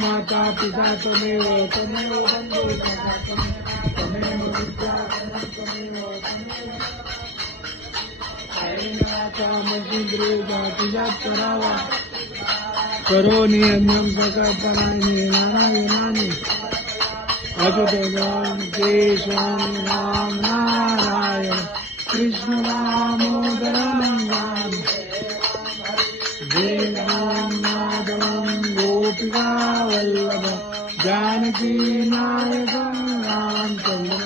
माता पिता त्वमेव त्वमेव बन्धु सखा त्वमेव विद्या त्वमेव तुझ्यात करावा करोनी अन्यम सकल्पनाने नाना विनानी अच्युतम केशवामी राम नारायण कृष्ण दामोदरम राम देवं माधवं गोपिका वल्लभ जानकी नायकं रामचंद्र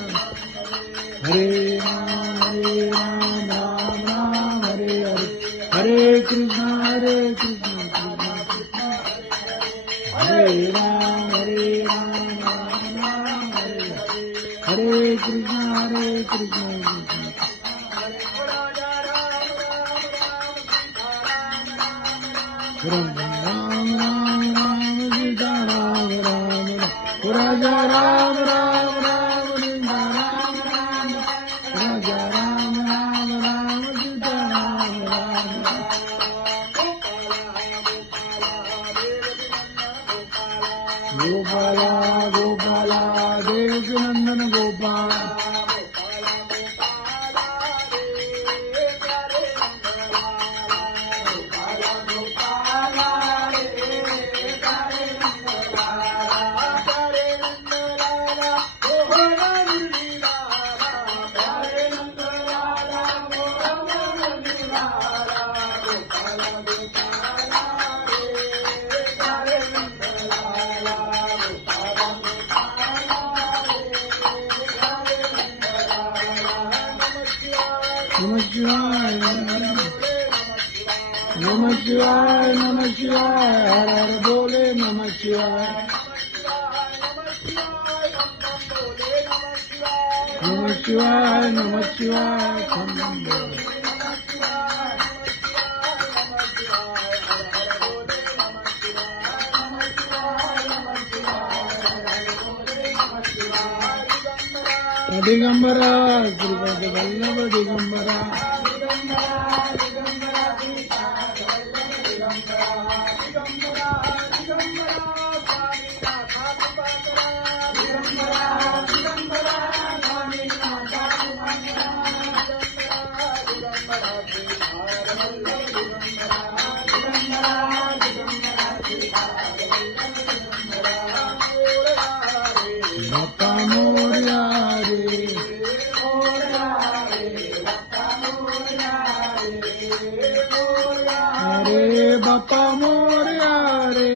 हरे राम राम राम हरे हरे हरे कृष्ण हरे राम राम राम हरे हरे कृष्ण राम राम राम सीता राम राम राजा राम राम राम सीता राम राम राजा राम राम राम सीता राम राम गोपाला गोपाला देवकी नंदन गोपाल नमः शिवाय हर हर बोले नमः शिवाय खम बोले दिगंबरा श्रीपद वल्लभ दिगंबरा